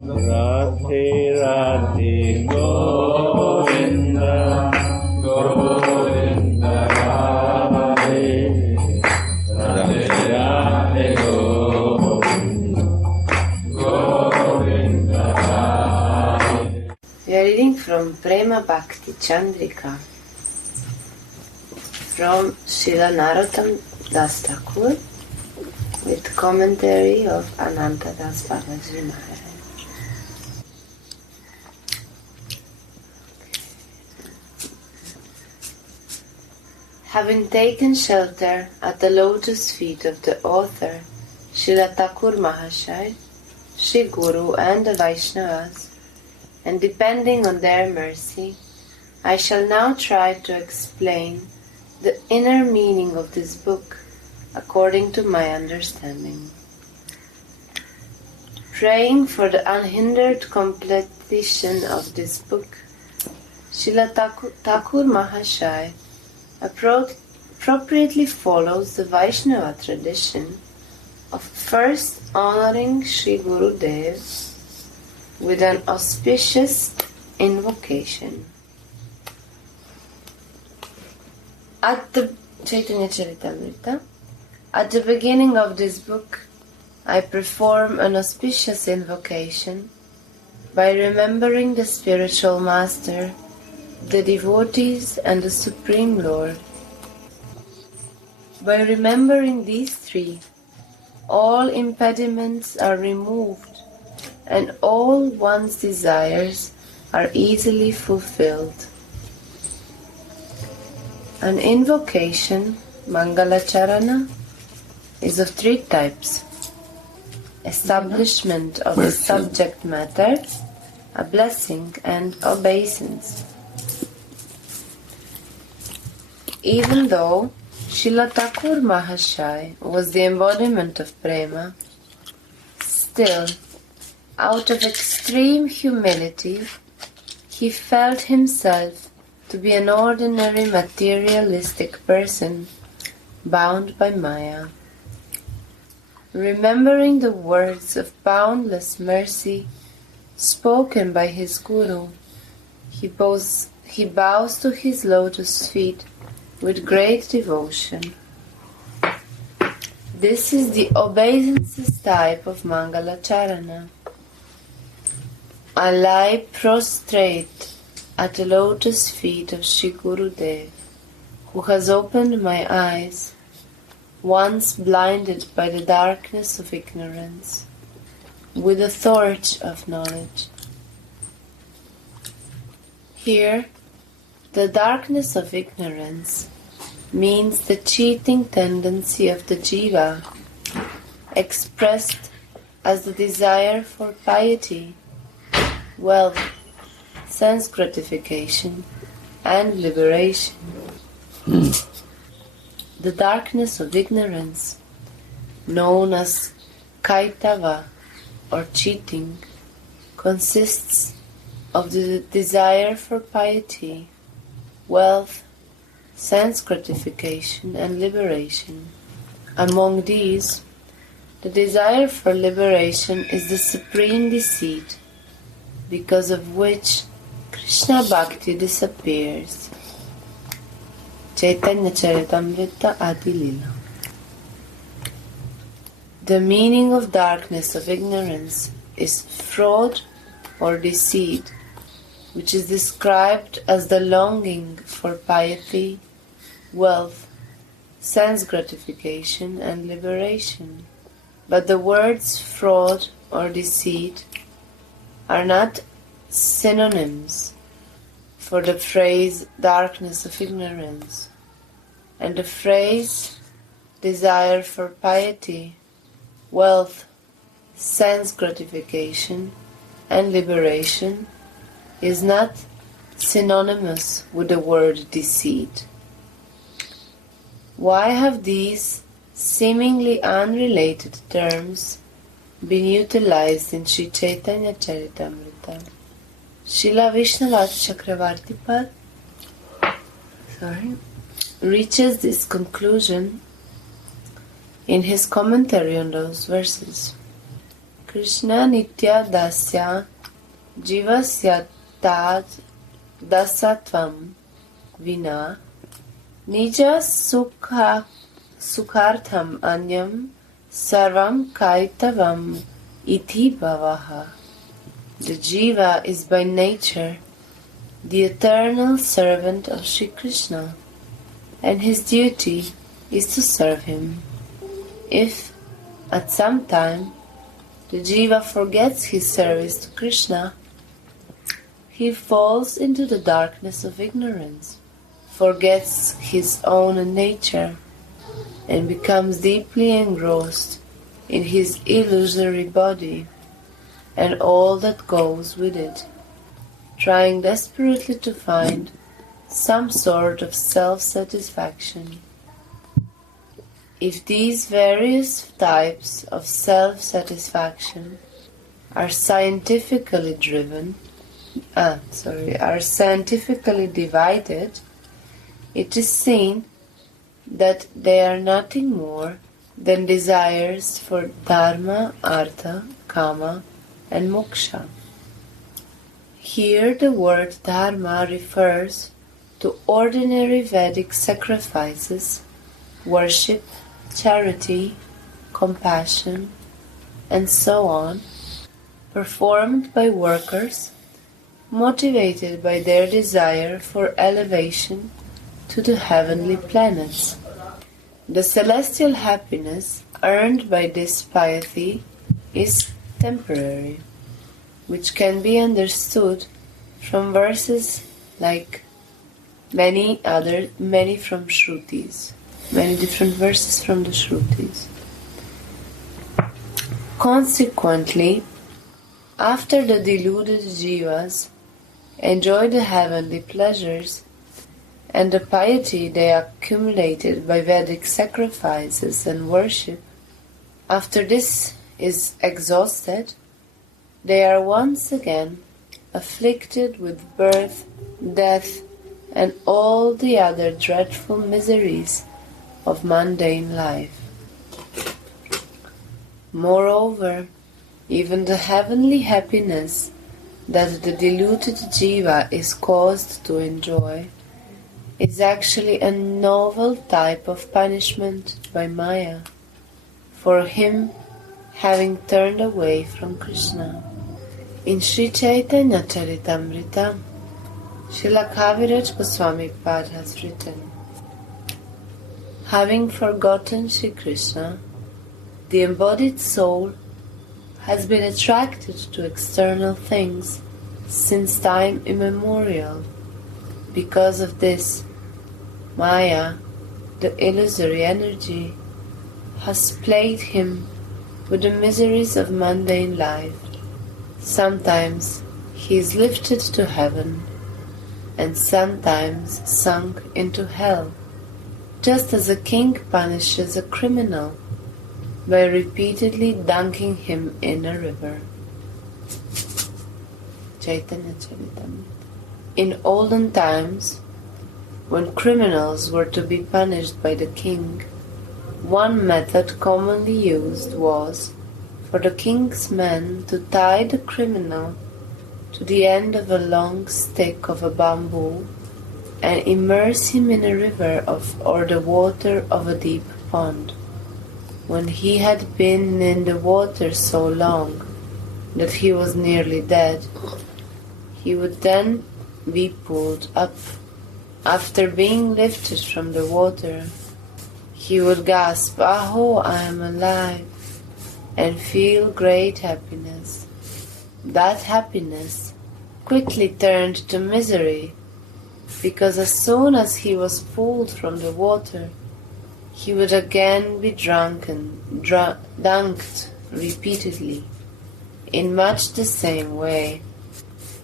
Radhe Radhe Govinda Govinda Radhe Radhe Radhe Govinda Govinda Radhe. We are reading from Prema Bhakti Candrika from Srila Narottam Das Thakur with commentary of Ananta Das Babaji Maharaj. Having taken shelter at the lotus feet of the author, Srila Thakur Mahashaya, Sri Guru and the Vaishnavas, and depending on their mercy, I shall now try to explain the inner meaning of this book according to my understanding. Praying for the unhindered completion of this book, Srila Thakur Mahashaya appropriately follows the Vaishnava tradition of first honoring Sri Gurudev with an auspicious invocation. At the Chaitanya Charitamrita, at the beginning of this book, I perform an auspicious invocation by remembering the spiritual master, the devotees and the Supreme Lord. By remembering these three, all impediments are removed and all one's desires are easily fulfilled. An invocation, Mangala Charana, is of three types: establishment of the subject matter, a blessing, and obeisance. Even though Srila Thakur Mahashaya was the embodiment of Prema, still, out of extreme humility, he felt himself to be an ordinary materialistic person bound by Maya. Remembering the words of boundless mercy spoken by his Guru, he bows to his lotus feet with great devotion. This is the obeisances type of Mangala Charana. I lie prostrate at the lotus feet of Sri Gurudev, who has opened my eyes, once blinded by the darkness of ignorance, with a torch of knowledge. Here, the darkness of ignorance means the cheating tendency of the jiva, expressed as the desire for piety, wealth, sense gratification, and liberation. The darkness of ignorance, known as kaitava or cheating, consists of the desire for piety, wealth, sense gratification, and liberation. Among these, the desire for liberation is the supreme deceit, because of which Krishna Bhakti disappears. Chaitanya Charitamrita Adi Lila. The meaning of darkness of ignorance is fraud or deceit, which is described as the longing for piety, wealth, sense gratification, and liberation. But the words fraud or deceit are not synonyms for the phrase darkness of ignorance, and the phrase desire for piety, wealth, sense gratification, and liberation is not synonymous with the word deceit. Why have these seemingly unrelated terms been utilized in Sri Chaitanya Charitamrita? Srila Vishnavat Chakravarti Pad reaches this conclusion in his commentary on those verses. Krishna Nitya Dasya Jivasya Tad Dasatvam Vina Nija Sukhartham Anyam Sarvam Kaitavam Iti Bhavaha. The Jiva is by nature the eternal servant of Sri Krishna, and his duty is to serve him. If, at some time, the Jiva forgets his service to Krishna, he falls into the darkness of ignorance, forgets his own nature, and becomes deeply engrossed in his illusory body and all that goes with it, trying desperately to find some sort of self-satisfaction. If these various types of self-satisfaction are scientifically divided, it is seen that they are nothing more than desires for dharma, artha, kama, and moksha. Here the word dharma refers to ordinary Vedic sacrifices, worship, charity, compassion, and so on, performed by workers motivated by their desire for elevation to the heavenly planets. The celestial happiness earned by this piety is temporary, which can be understood from verses like many different verses from the Shrutis. Consequently, after the deluded jivas enjoy the heavenly pleasures and the piety they accumulated by Vedic sacrifices and worship, after this is exhausted, they are once again afflicted with birth, death, and all the other dreadful miseries of mundane life. Moreover, even the heavenly happiness that the deluded jiva is caused to enjoy is actually a novel type of punishment by Maya for him having turned away from Krishna. In Sri Chaitanya Charitamrita, Srila Kaviraj Goswami Pad has written, having forgotten Sri Krishna, the embodied soul has been attracted to external things since time immemorial. Because of this, Maya, the illusory energy, has plagued him with the miseries of mundane life. Sometimes he is lifted to heaven, and sometimes sunk into hell, just as a king punishes a criminal by repeatedly dunking him in a river. Chaitanya Charitamrita. In olden times, when criminals were to be punished by the king, one method commonly used was for the king's men to tie the criminal to the end of a long stick of a bamboo and immerse him in a river or the water of a deep pond. When he had been in the water so long that he was nearly dead, he would then be pulled up. After being lifted from the water, he would gasp, "Aho, I am alive," and feel great happiness. That happiness quickly turned to misery, because as soon as he was pulled from the water, he would again be dunked repeatedly. In much the same way,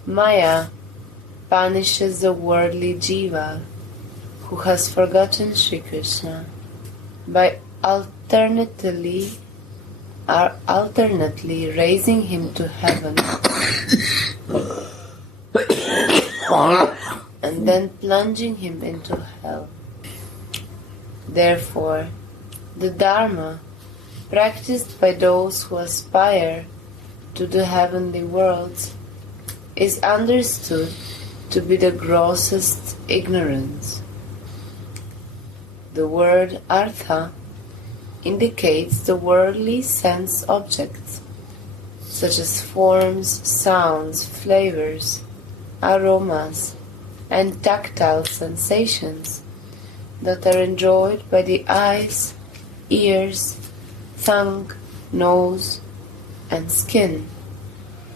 Maya punishes the worldly jiva who has forgotten Sri Krishna by alternately raising him to heaven and then plunging him into hell. Therefore, the Dharma practiced by those who aspire to the heavenly worlds is understood to be the grossest ignorance. The word artha indicates the worldly sense objects, such as forms, sounds, flavors, aromas, and tactile sensations that are enjoyed by the eyes, ears, tongue, nose, and skin.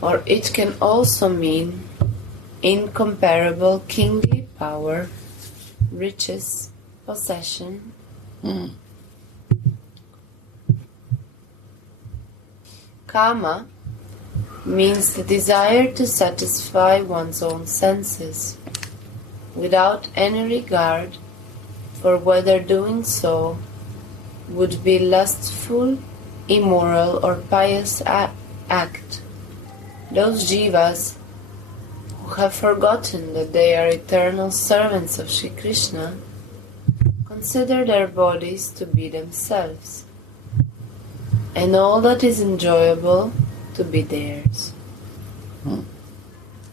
Or it can also mean incomparable kingly power, riches, possession. Kama means the desire to satisfy one's own senses, without any regard for whether doing so would be lustful, immoral, or pious act. Those jivas who have forgotten that they are eternal servants of Shri Krishna consider their bodies to be themselves, and all that is enjoyable to be theirs.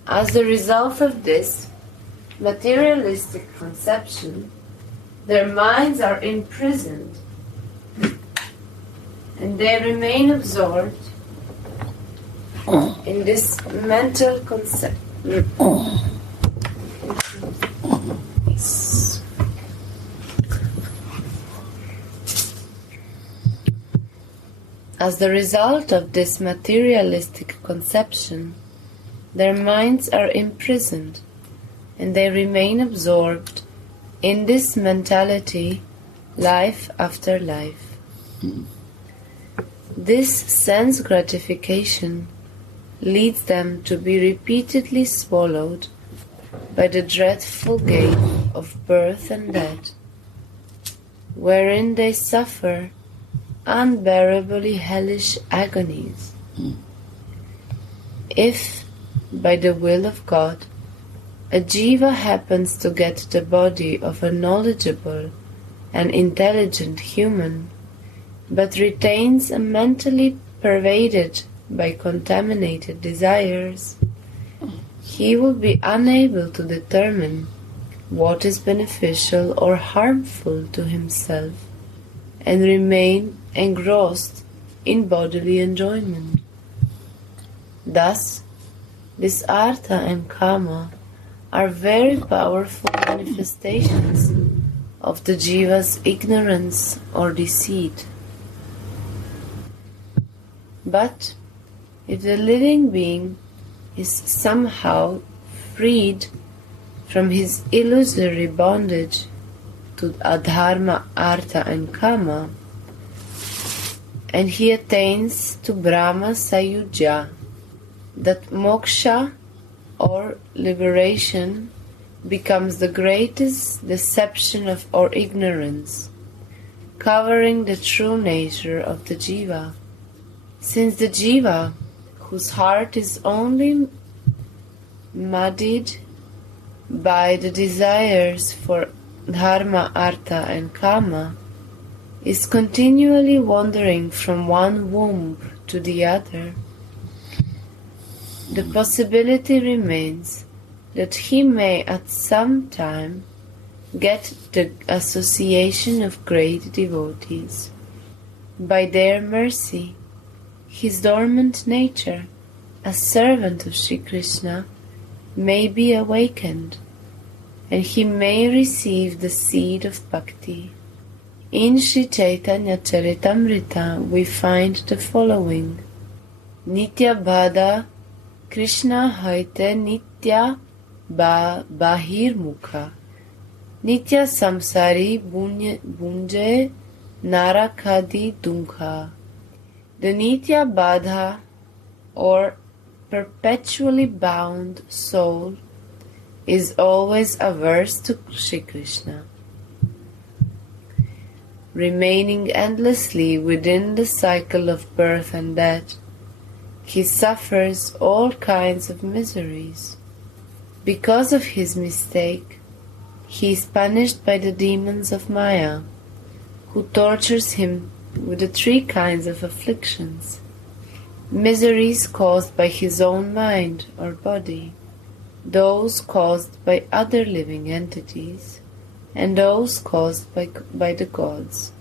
As a result of this materialistic conception, their minds are imprisoned and they remain absorbed in this mental concept. As the result of this materialistic conception, their minds are imprisoned and they remain absorbed in this mentality life after life. This sense gratification leads them to be repeatedly swallowed by the dreadful game of birth and death, wherein they suffer unbearably hellish agonies. If, by the will of God, a jiva happens to get the body of a knowledgeable and intelligent human, but retains a mentally pervaded by contaminated desires, he will be unable to determine what is beneficial or harmful to himself, and remain engrossed in bodily enjoyment. Thus, this artha and kama are very powerful manifestations of the jiva's ignorance or deceit. But if the living being is somehow freed from his illusory bondage to adharma, artha, and kama, and he attains to Brahma Sayujya, that moksha or liberation becomes the greatest deception of or ignorance, covering the true nature of the jiva. Since the jiva, whose heart is only muddied by the desires for dharma, artha, and kama, is continually wandering from one womb to the other, the possibility remains that he may at some time get the association of great devotees. By their mercy, his dormant nature, as servant of Shri Krishna, may be awakened, and he may receive the seed of Bhakti. In Sri Chaitanya Charitamrita we find the following: Nitya Bhada Krishna haite Nitya Bahir Mukha, Nitya Samsari Bunje Narakadi Dunkha. The Nitya Badha, or perpetually bound soul, is always averse to Shri Krishna. Remaining endlessly within the cycle of birth and death, he suffers all kinds of miseries. Because of his mistake, he is punished by the demons of Maya, who tortures him with the 3 kinds of afflictions: miseries caused by his own mind or body, those caused by other living entities, and those caused by the gods.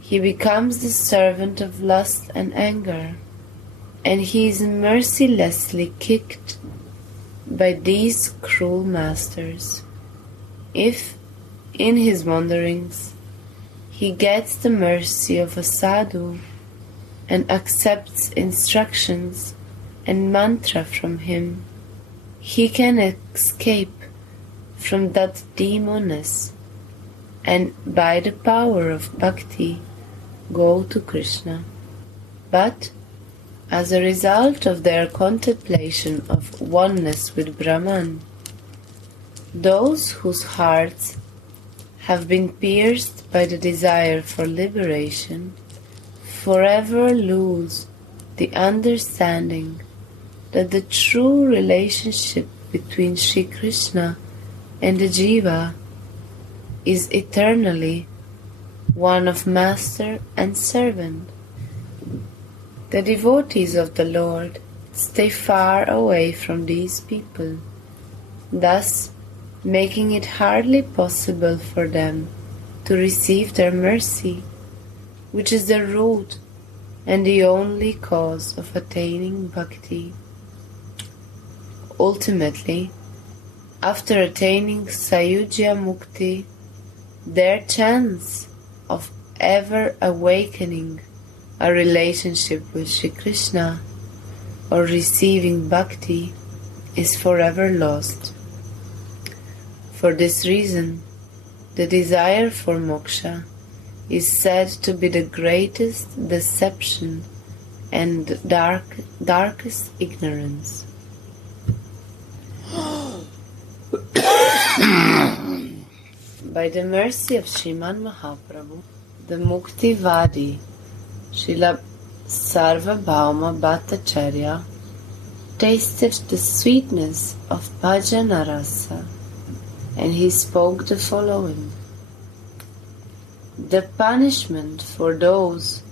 He becomes the servant of lust and anger, and he is mercilessly kicked by these cruel masters. If, in his wanderings, he gets the mercy of a sadhu and accepts instructions and mantra from him, he can escape from that demoness and by the power of Bhakti go to Krishna. But as a result of their contemplation of oneness with Brahman, those whose hearts have been pierced by the desire for liberation forever lose the understanding that the true relationship between Sri Krishna and the Jiva is eternally one of master and servant. The devotees of the Lord stay far away from these people, thus making it hardly possible for them to receive their mercy, which is the root and the only cause of attaining bhakti. Ultimately, after attaining Sayujya Mukti, their chance of ever awakening a relationship with Sri Krishna or receiving bhakti is forever lost. For this reason, the desire for moksha is said to be the greatest deception and darkest ignorance. By the mercy of Sriman Mahaprabhu, the Muktivadi Srila Sarvabhauma Bhattacharya tasted the sweetness of bhajana rasa, and he spoke the following: the punishment for those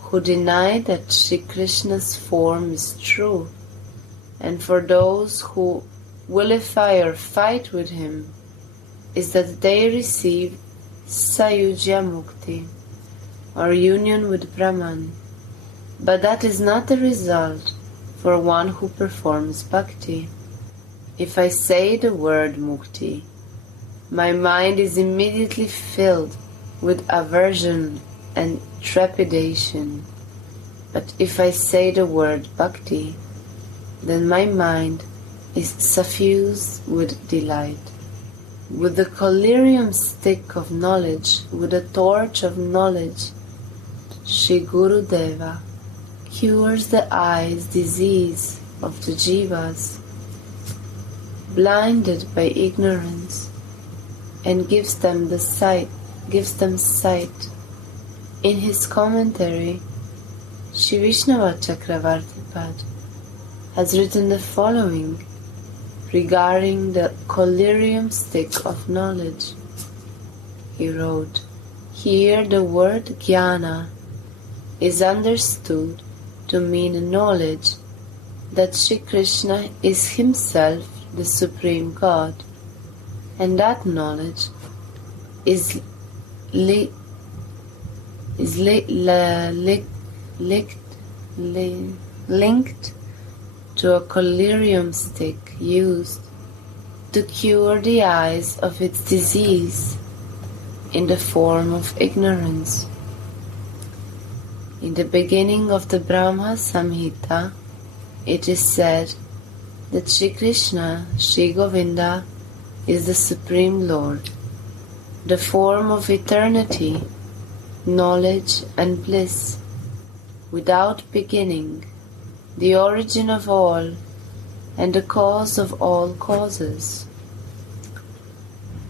who deny that Sri Krishna's form is true, and for those who vilify or fight with him, is that they receive Sayujya Mukti, or union with Brahman, but that is not the result for one who performs bhakti. If I say the word mukti, my mind is immediately filled with aversion and trepidation. But if I say the word bhakti, then my mind is suffused with delight. With the collyrium stick of knowledge, with the torch of knowledge, Sri Guru Deva cures the eye's disease of the jivas, blinded by ignorance, and gives them sight. In his commentary, Sri Vishnava Chakravarti Pad has written the following regarding the collyrium stick of knowledge. He wrote, "Here the word jnana is understood to mean knowledge that Sri Krishna is himself the Supreme God, and that knowledge is linked to a collyrium stick used to cure the eyes of its disease in the form of ignorance." In the beginning of the Brahma Samhita, it is said that Sri Krishna, Sri Govinda, is the Supreme Lord, the form of eternity, knowledge and bliss, without beginning, the origin of all, and the cause of all causes.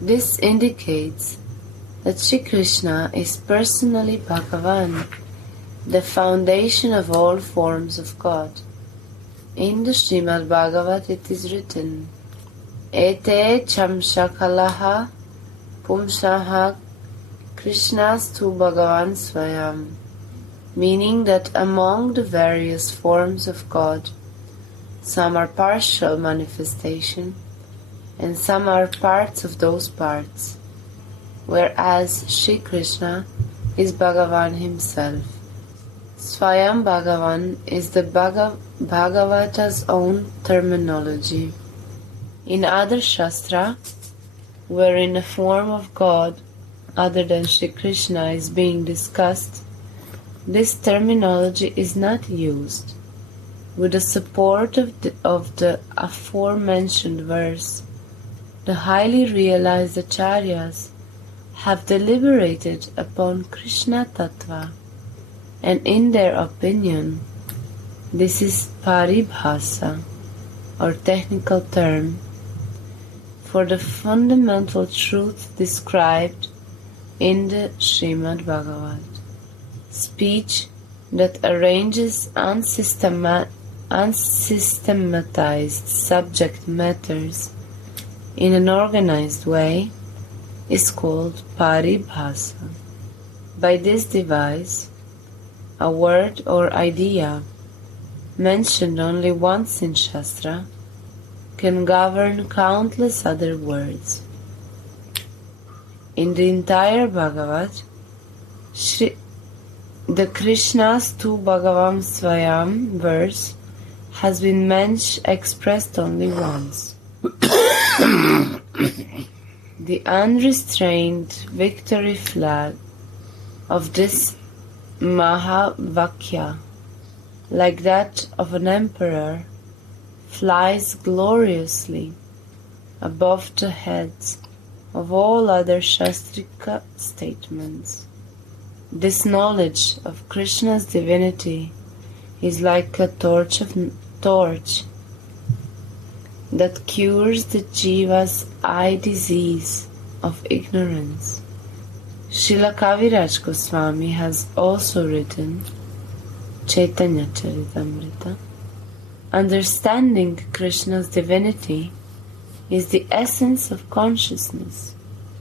This indicates that Sri Krishna is personally Bhagavan, the foundation of all forms of God. In the Srimad Bhagavat it is written, Ete chamshakalaha pumsaha Krishnastu Bhagavan Swayam. meaning that among the various forms of God, some are partial manifestation, and some are parts of those parts, whereas Shri Krishna is Bhagavan himself. Swayam Bhagavan is the Bhagavata's own terminology. In other Shastra, wherein a form of God other than Shri Krishna is being discussed, this terminology is not used. With the support of the aforementioned verse, the highly realized acharyas have deliberated upon Krishna Tattva, and in their opinion, this is paribhasa, or technical term, for the fundamental truth described in the Srimad Bhagavat. Speech that arranges unsystematized subject matters in an organized way is called paribhasa. By this device, a word or idea mentioned only once in Shastra can govern countless other words. In the entire Bhagavat, the Krishna's tu Bhagavam Swayam verse has been expressed only once. The unrestrained victory flag of this Mahavakya, like that of an emperor, flies gloriously above the heads of all other Shastrika statements. This knowledge of Krishna's divinity is like a torch that cures the jiva's eye disease of ignorance. Srila Kaviraj Goswami has also written Chaitanya Charitamrita. Understanding Krishna's divinity is the essence of consciousness.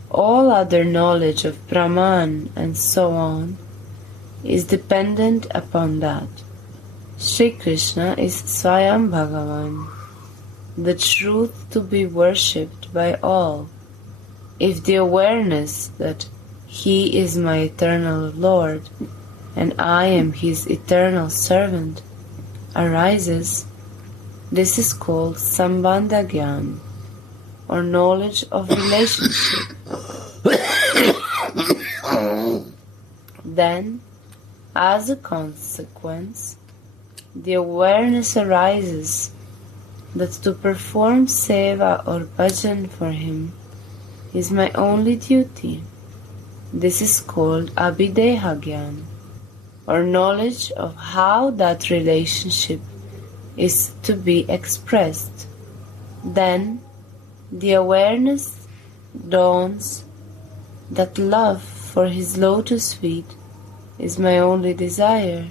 All other knowledge of Brahman and so on is dependent upon that. Sri Krishna is Swayam Bhagavan, the truth to be worshipped by all. If the awareness that He is my eternal Lord and I am His eternal servant arises, this is called Sambandha Gyan, or knowledge of relationship. Then, as a consequence, the awareness arises that to perform seva or bhajan for Him is my only duty. This is called Abhideha Gyan, or knowledge of how that relationship is to be expressed. Then the awareness dawns that love for His lotus feet is my only desire,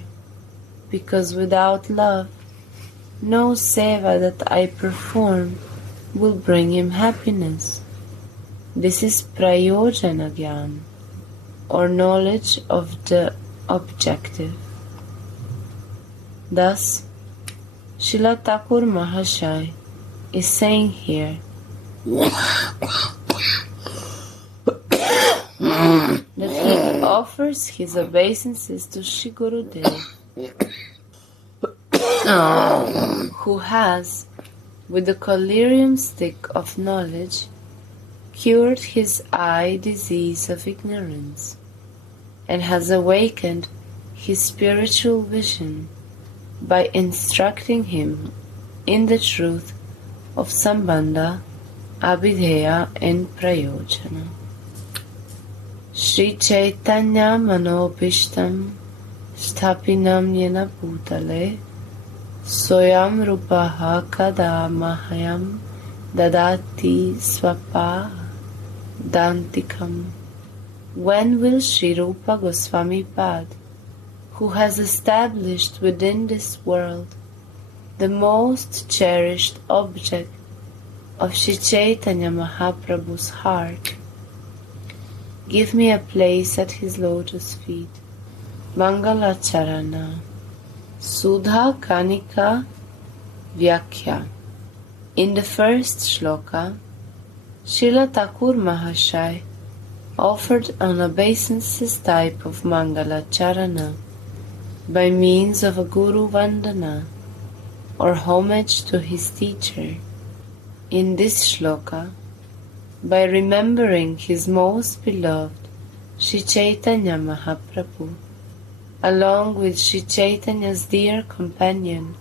because without love, no seva that I perform will bring Him happiness. This is Prayojana Gyan, or knowledge of the objective. Thus, Srila Thakur Mahashaya is saying here that he offers his obeisances to Shri Gurudev, who has, with the collyrium stick of knowledge, cured his eye disease of ignorance, and has awakened his spiritual vision by instructing him in the truth of Sambandha, Abhideya, and Prayojana. Shri Chaitanya Manobishtam Sthapinam Yena Bhutale Soyam Rupaha Kada Mahayam Dadati Swapa Dantikam. When will Sri Rupa Goswami Pad, who has established within this world the most cherished object of Shri Chaitanya Mahaprabhu's heart, give me a place at his lotus feet, Mangala Charana Sudha Kanika Vyakhya. In the first shloka, Srila Thakur Mahashaya offered an obeisances type of Mangala Charana by means of a Guru Vandana or homage to his teacher. In this shloka, by remembering his most beloved Sri Chaitanya Mahaprabhu, along with Sri Chaitanya's dear companion,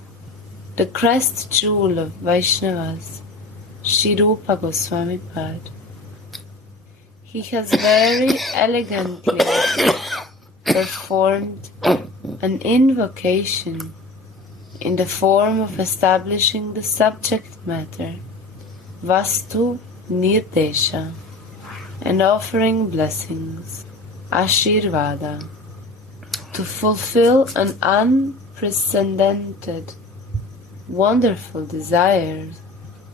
the crest jewel of Vaishnavas, Sri Rupa Goswami Pad. He has very elegantly performed an invocation in the form of establishing the subject matter, Vastu Nirdesha, and offering blessings, Ashirvada, to fulfill an unprecedented, wonderful desire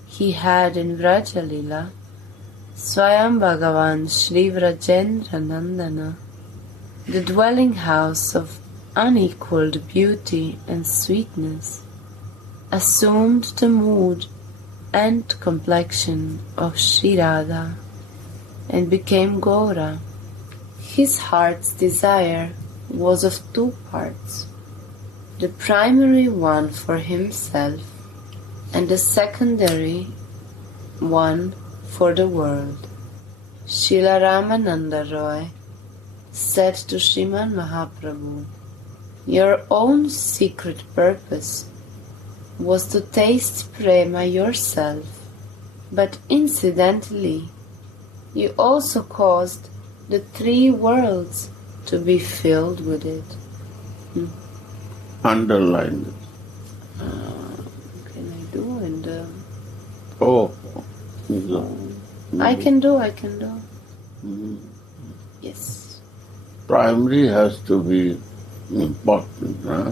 he had in Vrajalila. Swayam Bhagavan Shri Vrajendra Nandana, the dwelling house of unequaled beauty and sweetness, assumed the mood and complexion of Shri Radha and became Gaura. His heart's desire was of two parts, the primary one for himself and the secondary one for the world. Srila Ramananda Roy said to Sriman Mahaprabhu, "Your own secret purpose was to taste Prema yourself, but incidentally, you also caused the three worlds to be filled with it." Underline it. Can I do? And I can do. Yes. Primary has to be important. Huh?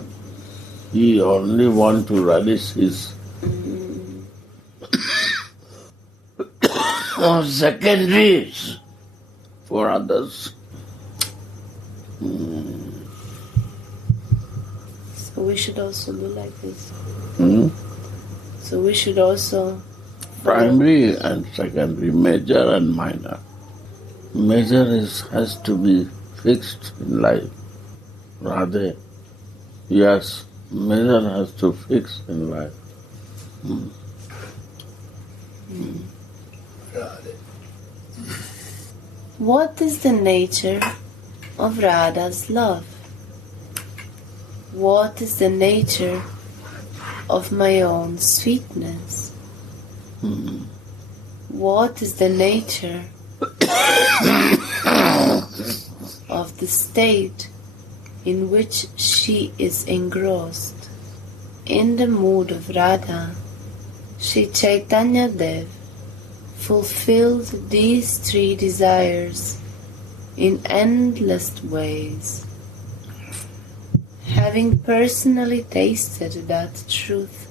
He only want to relish his secondaries for others. So we should also do like this. Hmm? So we should also Primary and secondary, major and minor. Major has to be fixed in life. Radhe, yes, major has to fix in life. What is the nature of Radha's love? What is the nature of my own sweetness? What is the nature of the state in which she is engrossed? In the mood of Radha, Sri Chaitanya Dev fulfilled these three desires in endless ways. Having personally tasted that truth,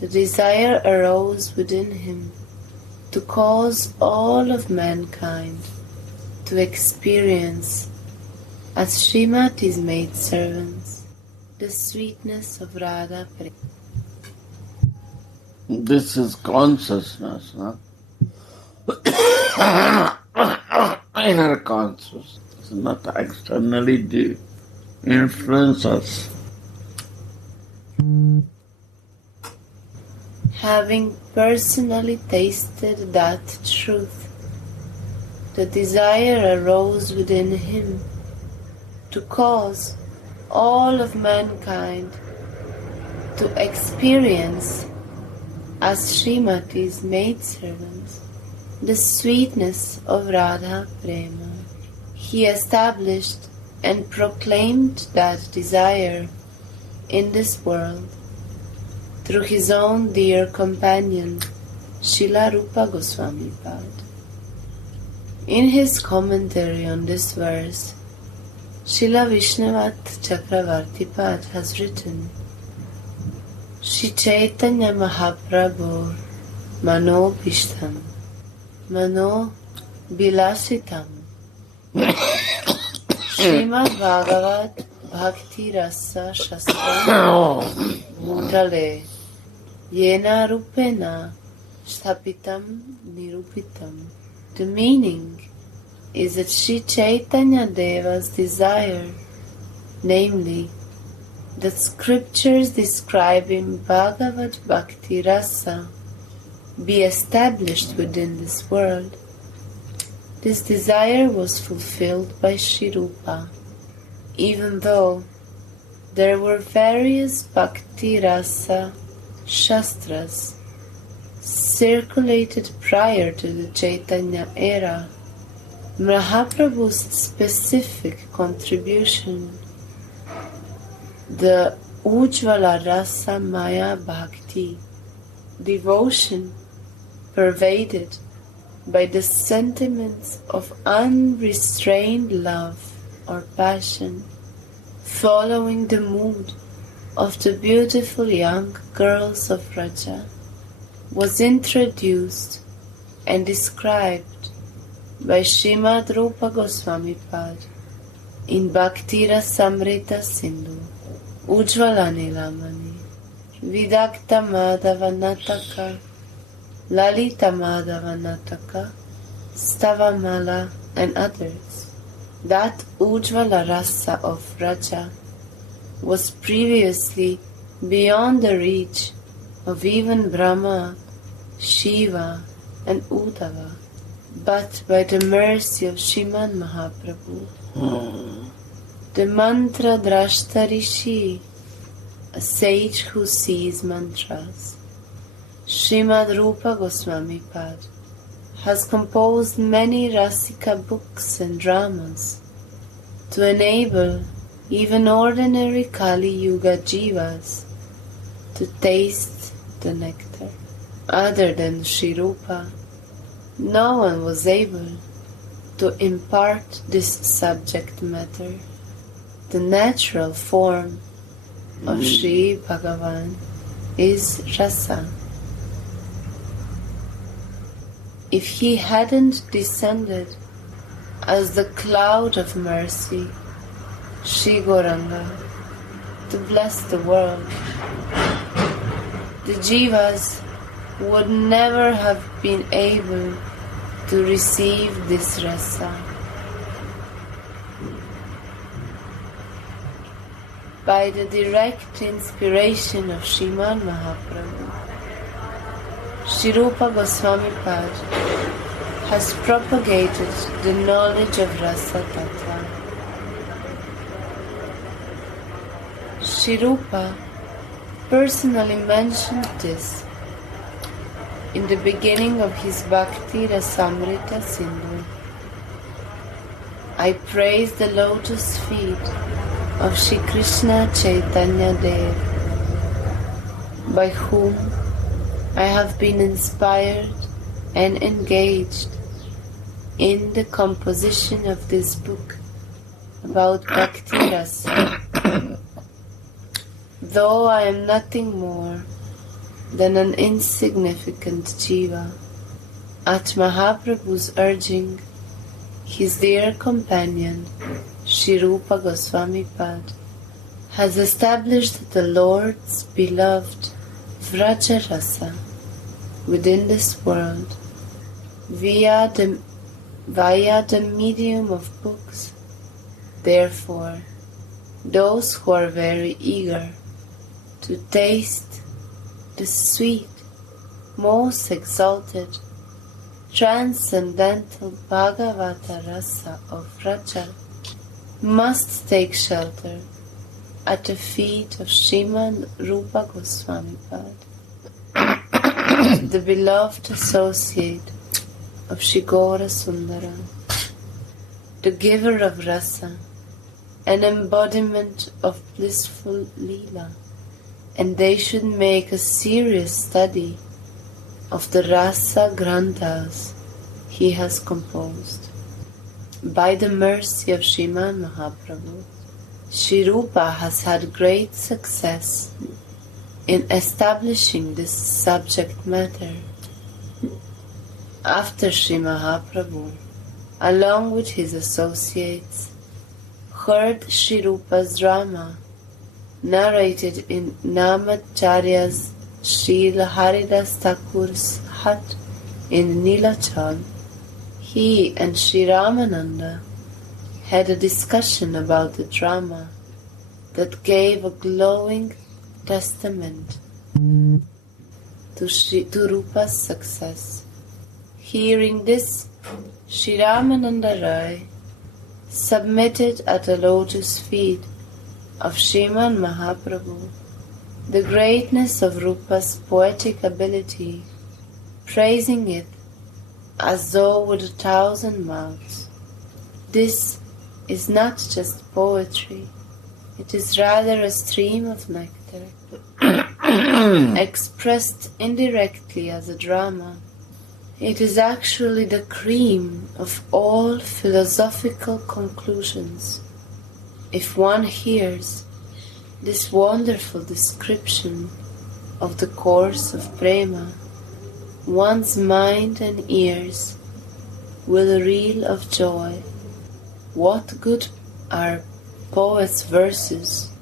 the desire arose within him to cause all of mankind to experience, as Srimati's maidservants, the sweetness of Radha Prema. This is consciousness, huh? Inner consciousness. It's not externally influence us. Having personally tasted that truth, the desire arose within him to cause all of mankind to experience, as Srimati's maidservants, the sweetness of Radha Prema. He established and proclaimed that desire in this world through his own dear companion, Srila Rupa Goswami Pad. In his commentary on this verse, Srila Vishnavat Chakravarti Pad has written, Shri Chaitanya Mahaprabhu Mano Bishtam Mano Bilasitam Srimad Bhagavat Bhakti Rasa Shastra Bhutale Yena Rupena Sthapitam Nirupitam. The meaning is that Sri Chaitanya Deva's desire, namely, that scriptures describing Bhagavad Bhakti Rasa be established within this world. This desire was fulfilled by Sri Rupa, even though there were various Bhakti Rasa Shastras circulated prior to the Chaitanya era. Mahaprabhu's specific contribution, the Ujjvala Rasa Maya Bhakti, devotion pervaded by the sentiments of unrestrained love or passion, following the mood of the beautiful young girls of Vraja, was introduced and described by Srimad Rupa Goswami Pad in Bhakti Rasamrita Sindhu, Ujjvala Nilamani, Vidakta Madhava Nataka, Lalita Madhava Nataka, Stavamala, and others. That Ujjvala Rasa of Vraja was previously beyond the reach of even Brahma, Shiva, and Uddhava, but by the mercy of Srimad Mahaprabhu, the Mantra Drashta Rishi, a sage who sees mantras, Srimad Rupa Goswami Pad, has composed many Rasika books and dramas to enable even ordinary Kali Yuga Jivas to taste the nectar. Other than Sri Rupa, no one was able to impart this subject matter. The natural form of Sri Bhagavan is Rasa. If he hadn't descended as the cloud of mercy, Sri Gauranga, to bless the world, the Jivas would never have been able to receive this rasa. By the direct inspiration of Srimad Mahaprabhu, Sri Rupa Goswami Pad has propagated the knowledge of Rasa Tattva. Sri Rupa personally mentioned this in the beginning of his Bhakti Rasamrita Sindhu. I praise the lotus feet of Shri Krishna Chaitanya Dev, by whom I have been inspired and engaged in the composition of this book about Bhakti Rasa. Though I am nothing more than an insignificant jiva, at Mahaprabhu's urging, his dear companion, Sri Rupa Goswami Pad, has established the Lord's beloved Vraja Rasa within this world via the medium of books. Therefore, those who are very eager to taste the sweet, most exalted, transcendental Bhagavata Rasa of Vraja must take shelter at the feet of Srimad Rupa Goswami Pad, the beloved associate of Shri Gaura Sundara, the giver of Rasa, an embodiment of blissful Leela, and they should make a serious study of the Rasa Granthas he has composed. By the mercy of Srimad Mahaprabhu, Sri Rupa has had great success in establishing this subject matter. After Sri Mahaprabhu, along with his associates, heard Sri Rupa's drama narrated in Namacharya's Srila Haridas Thakur's hut in Nilachal, he and Sri Ramananda had a discussion about the drama that gave a glowing testament to Rupa's success. Hearing this, Sri Ramananda Rai submitted at the lotus feet of Sriman Mahaprabhu the greatness of Rupa's poetic ability, praising it as though with 1,000 mouths. This is not just poetry, it is rather a stream of nectar, expressed indirectly as a drama. It is actually the cream of all philosophical conclusions. If one hears this wonderful description of the course of Prema, one's mind and ears will reel of joy. What good are poets' verses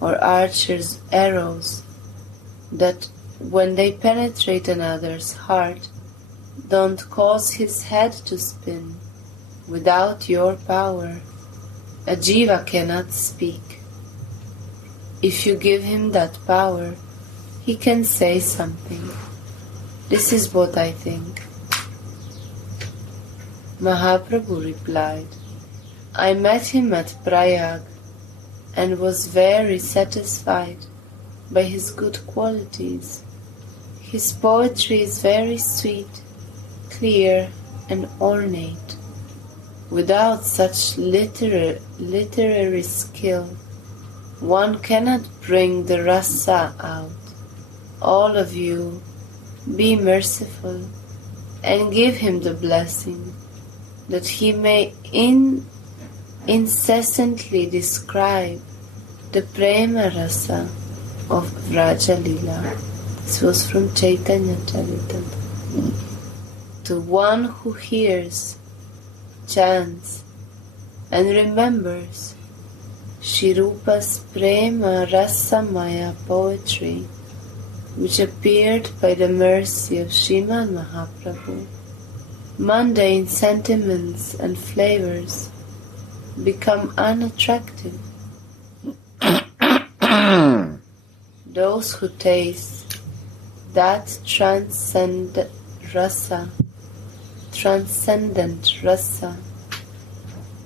or archers' arrows that, when they penetrate another's heart, don't cause his head to spin? Without your power, a jiva cannot speak. If you give him that power, he can say something. This is what I think. Mahaprabhu replied, I met him at Prayag and was very satisfied by his good qualities. His poetry is very sweet, clear and ornate. Without such literary skill, one cannot bring the rasa out. All of you, be merciful and give him the blessing that he may incessantly describe the Prema rasa of Vraja Lila. This was from Chaitanya Charitamrita. To one who hears, chants, and remembers Shri Rupa's Prema Rasamaya poetry, which appeared by the mercy of Sriman Mahaprabhu, mundane sentiments and flavors become unattractive. Those who taste that transcendent rasa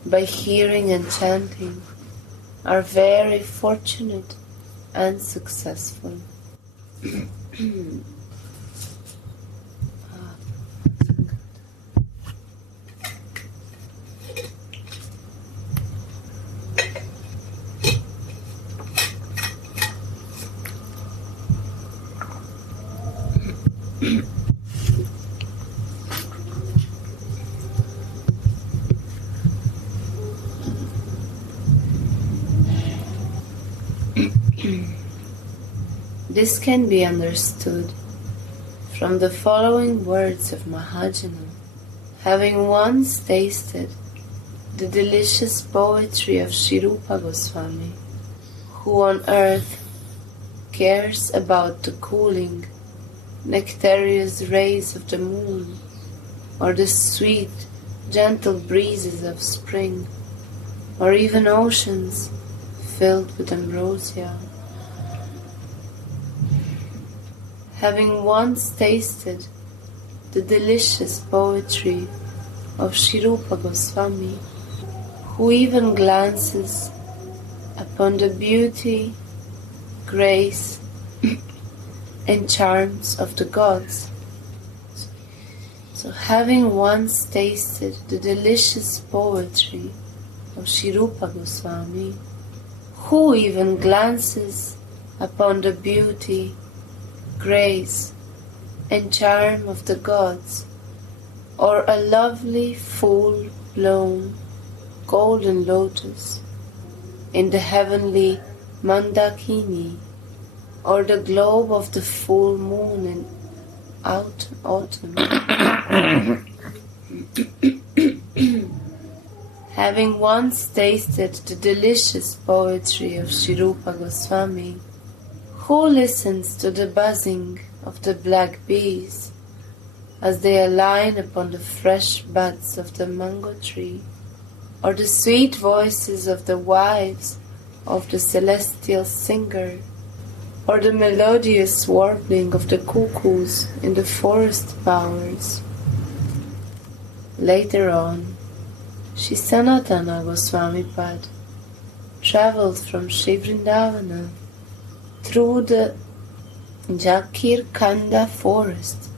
by hearing and chanting are very fortunate and successful. This can be understood from the following words of Mahajana. Having once tasted the delicious poetry of Sri Rupa Goswami, who on earth cares about the cooling, nectareous rays of the moon, or the sweet, gentle breezes of spring, or even oceans filled with ambrosia. Having once tasted the delicious poetry of Sri Rupa Goswami, who even glances upon the beauty, grace, and charms of the gods. So having once tasted the delicious poetry of Sri Rupa Goswami, who even glances upon the beauty, grace, and charm of the gods, or a lovely full-blown golden lotus in the heavenly Mandakini, or the globe of the full moon in autumn. Having once tasted the delicious poetry of Sri Rupa Goswami, who listens to the buzzing of the black bees as they align upon the fresh buds of the mango tree, or the sweet voices of the wives of the celestial singer, or the melodious warbling of the cuckoos in the forest bowers. Later on, Shri Sanatana Goswami Pad travelled from Shri Vrindavana through the Jakir Kanda forest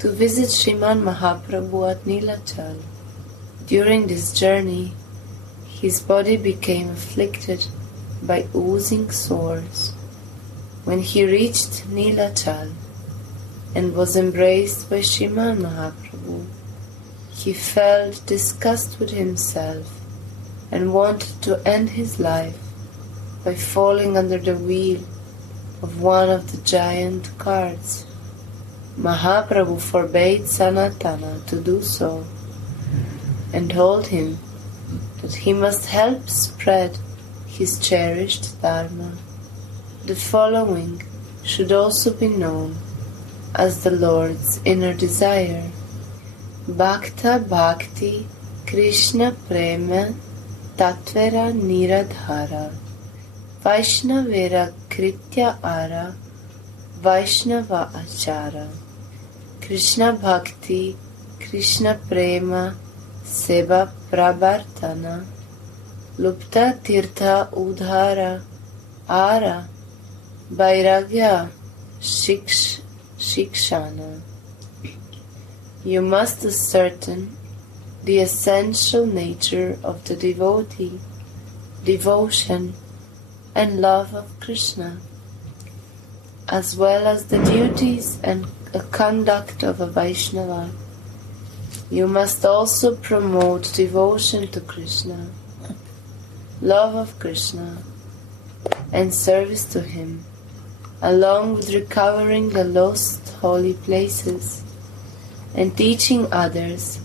to visit Sriman Mahaprabhu at Nilachal. During this journey, his body became afflicted by oozing sores. When he reached Nilachal and was embraced by Sriman Mahaprabhu, he felt disgust with himself and wanted to end his life by falling under the wheel of one of the giant carts. Mahaprabhu forbade Sanatana to do so and told him that he must help spread his cherished dharma. The following should also be known as the Lord's inner desire. Bhakta Bhakti Krishna Prema Tatvera Niradhara Vaishnavera Kritya Ara Vaishnava Achara. Krishna Bhakti Krishna Prema Seva Prabartana Lupta Tirtha Udhara Ara Vairagya Shikshana. You must ascertain the essential nature of the devotee, devotion and love of Krishna, as well as the duties and conduct of a Vaishnava. You must also promote devotion to Krishna, love of Krishna, and service to him, along with recovering the lost holy places and teaching others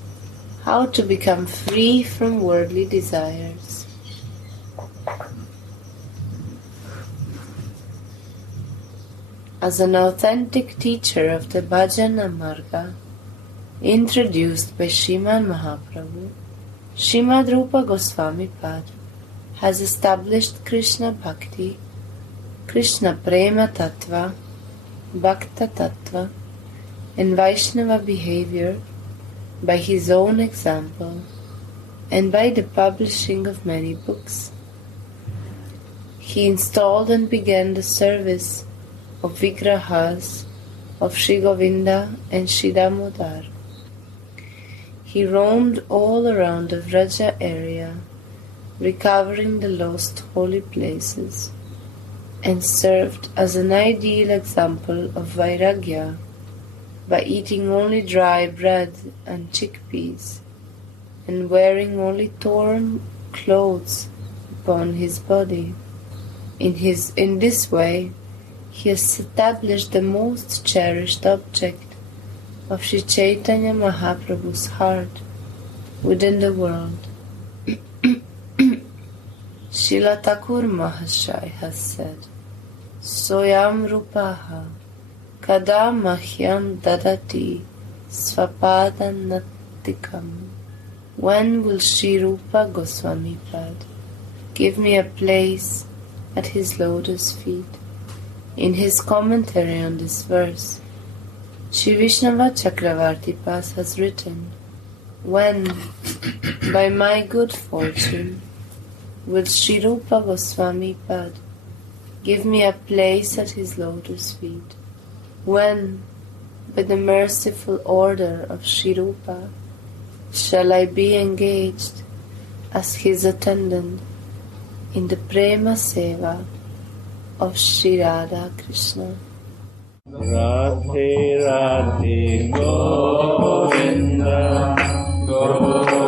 how to become free from worldly desires. As an authentic teacher of the Bhajana Marga, introduced by Sriman Mahaprabhu, Srimad Rupa Goswami Pad has established Krishna Bhakti, Krishna Prema Tattva, Bhakta Tattva, and Vaishnava behavior by his own example and by the publishing of many books. He installed and began the service of Vigrahas of Sri Govinda and Sri Damodar. He roamed all around the Vraja area, recovering the lost holy places, and served as an ideal example of Vairagya by eating only dry bread and chickpeas, and wearing only torn clothes upon his body. In this way, he has established the most cherished object of Sri Chaitanya Mahaprabhu's heart within the world. Srila Thakur Mahashaya has said, Soyam Rupaha Kada Mahyam Dadati Svapada Natikam. When will Sri Rupa Goswami Pad give me a place at his lotus feet? In his commentary on this verse, Sri Vishnava Chakravarti Pas has written, When, by my good fortune, will Sri Rupa Goswami Pad give me a place at his lotus feet? When, by the merciful order of Sri Rupa, shall I be engaged as his attendant in the Prema Seva of Sri Radha Krishna? Radhe Radhe Govinda Govinda